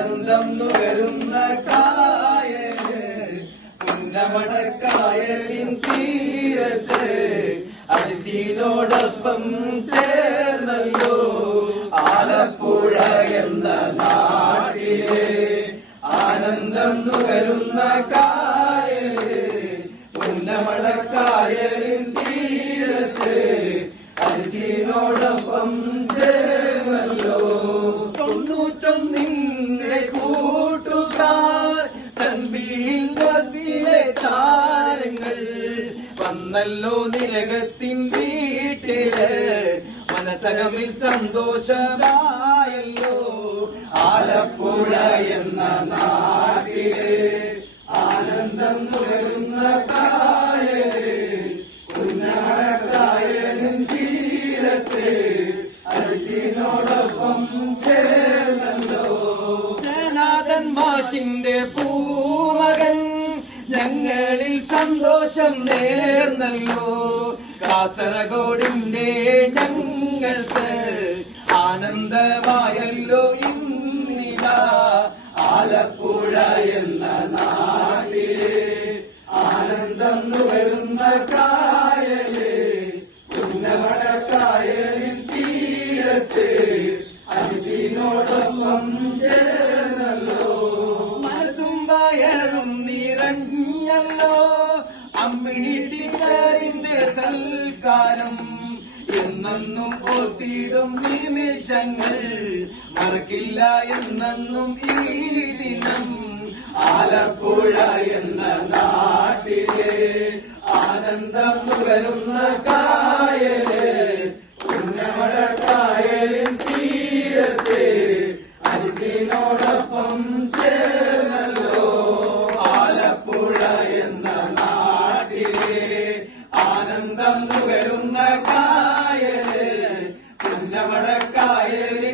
ആനന്ദം നുകരുന്ന കായല് പുന്നമടക്കായലിൻ തീരത്ത് അതിഥിയോടൊപ്പം ചേർന്നല്ലോ ആലപ്പുഴ എന്ന നാട്ടിലെ ആനന്ദം നുകരുന്ന കായല് പുന്നമടക്കായലിൻ തീരത്ത് അതിഥിയോടൊപ്പം ചേർന്നല്ലോ 91 കൂട്ടുകാർ തൻപിയിൽ വതിലെ താരങ്ങൾ വന്നല്ലോ നിലകത്തിൻ വീട്ടില് മനസകമിൽ സന്തോഷമായല്ലോ ആലപ്പുഴ എന്ന നാട്ടില് ആനന്ദം നുകരുന്ന കായല് പുന്നമടക്കായലിൻ തീരത്ത് അതിഥിയോടൊപ്പം ചേർന്നല്ലോ ജനാദൻ മാഷിന്റെ പൂമകൻ ഞങ്ങളിൽ സന്തോഷം നേർന്നല്ലോ കാസർഗോഡിന്റെ ഞങ്ങൾക്ക് ആനന്ദമായല്ലോ ഇന്നിതാ ആലപ്പുഴ എന്ന നാട്ടില് ആനന്ദം നുകരുന്ന കായല് പുന്നമടക്കായലിൻ തീരത്ത് അതിഥിയോടൊപ്പം ചേർന്നല്ലോ മനസ്സും വയറും നിറഞ്ഞല്ലോ അമ്മിണി ടീച്ചറിന്റെ സൽക്കാരം എന്നെന്നും ഓർത്തിടും നിമിഷങ്ങൾ മറക്കില്ല എന്നെന്നും ഈ ദിനം ആലപ്പുഴ എന്ന നാട്ടിലെ ആനന്ദം നുകരുന്ന കായല് പുന്നമടക്കായലിൻ തീരത്ത് അതിഥിയോടൊപ്പം ചേർന്നല്ലോ ആലപ്പുഴ എന്ന നാട്ടിലെ ആനന്ദം നുകരുന്ന കായല് പുന്നമടക്കായലിൻ